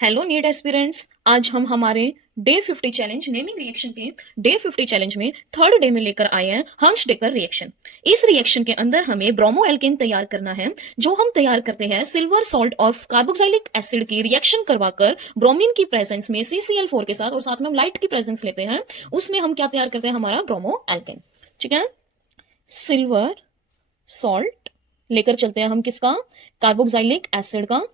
Hello NEET aspirants, आज हम हमारे डे 50 चैलेंज नेमिंग रिएक्शन के डे 50 चैलेंज में थर्ड डे में लेकर आए हैं हंस-डेकर रिएक्शन। इस रिएक्शन के अंदर हमें ब्रोमो एल्केन तैयार करना है, जो हम तैयार करते हैं सिल्वर सॉल्ट और कार्बोक्सिलिक एसिड की रिएक्शन करवाकर ब्रोमीन की प्रेजेंस में CCl4 के साथ और साथ में हम लाइट की प्रेजेंस लेते हैं। उसमें हम क्या तैयार करते हैं, हमारा ब्रोमो एल्केन। ठीक है, सिल्वर सॉल्ट लेकर चलते हैं हम किसका, कार्बोक्सिलिक एसिड का।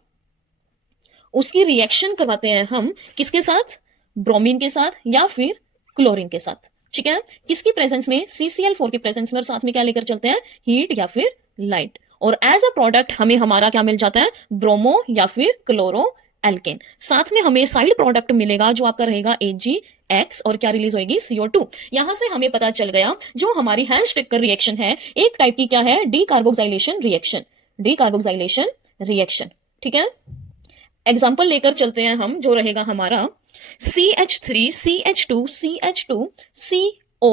उसकी रिएक्शन करवाते हैं हम किसके साथ, ब्रोमीन के साथ या फिर क्लोरीन के साथ। ठीक है, किसकी प्रेजेंस में, CCl4 की प्रेजेंस में, और साथ में क्या लेकर चलते हैं, हीट या फिर लाइट। और एज अ प्रोडक्ट हमें हमारा क्या मिल जाता है, ब्रोमो या फिर क्लोरो एल्केन। साथ में हमें साइड प्रोडक्ट मिलेगा जो आपका रहेगा AgX, और क्या रिलीज होगी, CO2। यहां से हमें पता चल गया जो हमारी हैंस-डेकर रिएक्शन है, एक टाइप की क्या है, डीकार्बोक्सिलेशन रिएक्शन, डीकार्बोक्सिलेशन रिएक्शन। ठीक है, एग्जाम्पल लेकर चलते हैं हम, जो रहेगा हमारा CH3 CH2 CH2 CO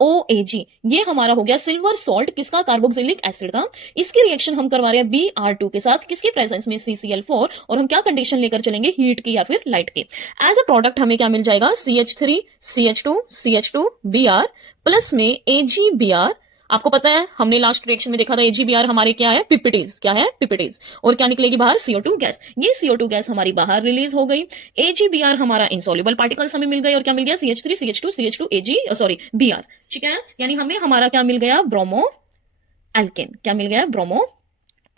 OAG। ये हमारा हो गया सिल्वर सॉल्ट, किसका, कार्बोक्सिलिक एसिड का। इसकी रिएक्शन हम करवा रहे हैं Br2 के साथ, किसकी प्रेजेंस में, CCl4, और हम क्या कंडीशन लेकर चलेंगे, हीट की या फिर लाइट की। एज अ प्रोडक्ट हमें क्या मिल जाएगा, CH3 CH2 CH2 Br plus में AgBr। आपको पता है हमने लास्ट रिएक्शन में देखा था AgBr हमारे क्या है, पिपिटीज, क्या है, पिपिटीज। और क्या निकलेगी बाहर, CO2 गैस। ये CO2 गैस हमारी बाहर रिलीज हो गई। AgBr हमारा इनसॉल्युबल पार्टिकल्स हमें मिल गए, और क्या मिल गया, CH3 CH2 CH2 Ag sorry Br। ठीक है, यानी हमें हमारा क्या मिल गया, ब्रोमो एल्केन। क्या मिल गया, ब्रोमो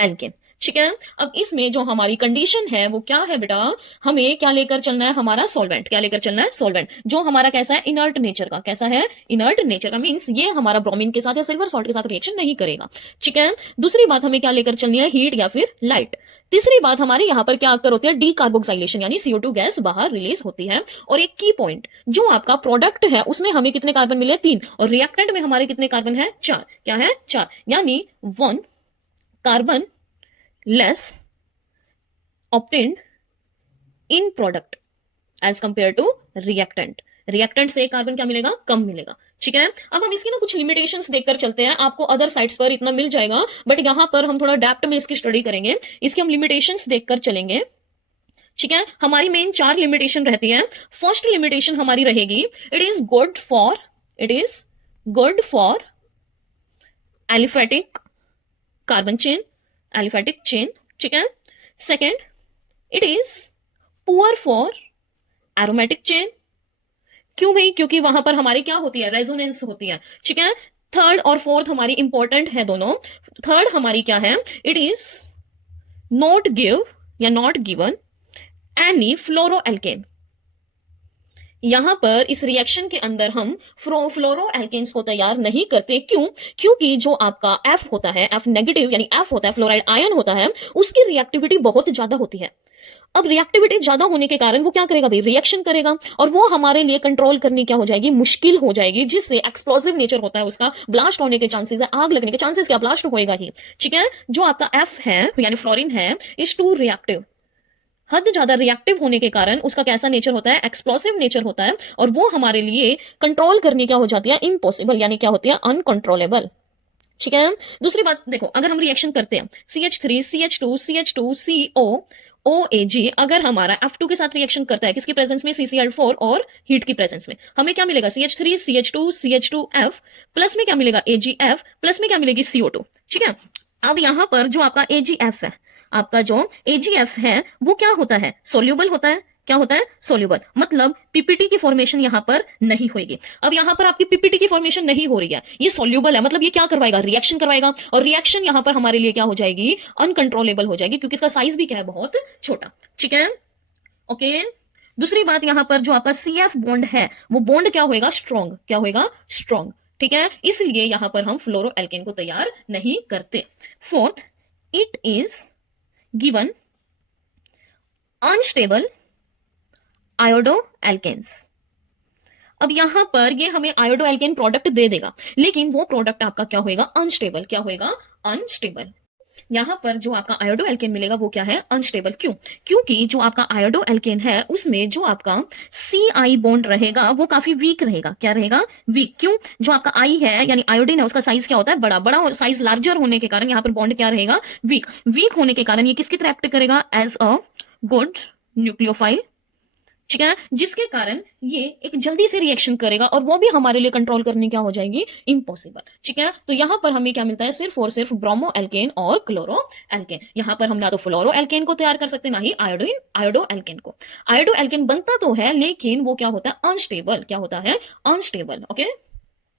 एल्केन। ठीक है, अब इसमें जो हमारी कंडीशन है वो क्या है बेटा, हमें क्या लेकर चलना है, हमारा सॉल्वेंट। क्या लेकर चलना है, सॉल्वेंट, जो हमारा कैसा है, इनर्ट नेचर का। कैसा है, इनर्ट नेचर का, मींस ये हमारा ब्रोमीन के साथ या सिल्वर सॉल्ट के साथ रिएक्शन नहीं करेगा। ठीक है, दूसरी बात हमें क्या लेकर चलनी है, हीट या फिर लाइट। तीसरी बात हमारी यहां पर क्या अक्कर होती है, डीकार्बोक्सिलेशन, यानी CO2 गैस बाहर रिलीज होती है। और एक की पॉइंट, जो आपका प्रोडक्ट है उसमें हमें कितने कार्बन मिले, 3, और रिएक्टेंट में हमारे कितने कार्बन है, 4। क्या है, 4, यानी 1 carbon less obtained in product as compared to reactant। Reactant से कार्बन क्या मिलेगा, कम मिलेगा। ठीक है, अब हम इसकी ना कुछ लिमिटेशंस देखकर चलते हैं। आपको अदर साइट्स पर इतना मिल जाएगा, बट यहां पर हम थोड़ा डेप्थ में इसकी स्टडी करेंगे, इसकी हम लिमिटेशंस देखकर चलेंगे। ठीक है, हमारी मेन 4 लिमिटेशन रहती है। फर्स्ट लिमिटेशन हमारी रहेगी, it is good for aliphatic carbon chain, aliphatic chain. ठीक है, second, it is poor for aromatic chain. क्यों भाई, क्योंकि वहां पर हमारी क्या होती है, रेजोनेंस होती है। ठीक है, थर्ड और फोर्थ हमारी इंपॉर्टेंट है दोनों। थर्ड हमारी क्या है, इट इज नॉट गिव या not given any fluoro alkane. यहां पर इस रिएक्शन के अंदर हम फ्लोरो एल्केन्स को तैयार नहीं करते। क्यों, क्योंकि जो आपका F होता है, F नेगेटिव यानी F होता है, फ्लोराइड आयन होता है, उसकी रिएक्टिविटी बहुत ज्यादा होती है। अब रिएक्टिविटी ज्यादा होने के कारण वो क्या करेगा भाई, रिएक्शन करेगा, और वो हमारे लिए कंट्रोल करनी क्या हो जाएगी, मुश्किल हो जाएगी, जिससे एक्सप्लोसिव नेचर होता है उसका, ब्लास्ट होने के चांसेस है, आग लगने के चांसेस, क्या, ब्लास्ट होएगा ही। ठीक है, जो आपका F है यानी फ्लोरीन है, इज टू रिएक्टिव, हद ज्यादा रिएक्टिव होने के कारण उसका कैसा नेचर होता है, एक्सप्लोसिव नेचर होता है, और वो हमारे लिए कंट्रोल करनी क्या हो जाती है, इम्पॉसिबल, यानी क्या होती है, अनकंट्रोलेबल। ठीक है, दूसरी बात देखो, अगर हम रिएक्शन करते हैं CH3 CH2 CH2 CO OAG, अगर हमारा F2 के साथ रिएक्शन करता है, किसकी प्रेजेंस में, CCl4 और हीट की प्रेजेंस में, हमें क्या मिलेगा, CH3 CH2 CH2F प्लस में क्या मिलेगा, AgF प्लस में क्या मिलेगी, CO2। ठीक है, अब यहां पर जो आपका AgF है, आपका जो AgF है वो क्या होता है, सोल्यूबल होता है। क्या होता है, सोल्यूबल, मतलब पीपीटी की फॉर्मेशन यहां पर नहीं होगी। अब यहां पर आपकी पीपीटी की फॉर्मेशन नहीं हो रही है, ये सोल्यूबल है, मतलब ये क्या करवाएगा, रिएक्शन करवाएगा, और रिएक्शन यहां पर हमारे लिए क्या हो जाएगी, अनकंट्रोलेबल हो जाएगी, क्योंकि इसका साइज भी क्या है, बहुत छोटा। ठीक है, ओके। दूसरी बात, यहां पर जो आपका CF बॉन्ड है वो बॉन्ड क्या होएगा, स्ट्रॉन्ग, क्या होएगा, स्ट्रॉन्ग। ठीक है, इसलिए यहां पर हम फ्लोरो एल्केन को तैयार नहीं करते। Fourth, it is given unstable iodo alkanes. अब यहां पर ये हमें आयोडो एल्केन प्रोडक्ट दे देगा, लेकिन वो प्रोडक्ट आपका क्या होएगा, अनस्टेबल। क्या होएगा, अनस्टेबल। यहां पर जो आपका आयोडो एल्केन मिलेगा वो क्या है, अनस्टेबल। क्यों, क्योंकि जो आपका आयोडो एल्केन है उसमें जो आपका CI बॉन्ड रहेगा वो काफी वीक रहेगा। क्या रहेगा, वीक। क्यों, जो आपका I है यानी आयोडीन है, उसका साइज क्या होता है, बड़ा बड़ा साइज, लार्जर होने के कारण यहाँ पर बॉन्ड क्या रहेगा, वीक। वीक होने के कारण ये किसकी तरह एक्ट करेगा, एज अ गुड न्यूक्लियोफाइल, ठीक है, जिसके कारण ये एक जल्दी से रिएक्शन करेगा और वो भी हमारे लिए कंट्रोल करनी क्या हो जाएगी, इम्पॉसिबल। ठीक है, तो यहां पर हमें क्या मिलता है, सिर्फ और सिर्फ ब्रोमो एल्केन और क्लोरो एल्केन। यहां पर हम ना तो फ्लोरो एल्केन को तैयार कर सकते ना ही आयोडो एल्केन को। आयोडो एल्केन बनता तो है लेकिन वो क्या होता है, अनस्टेबल। क्या होता है, अनस्टेबल। ओके,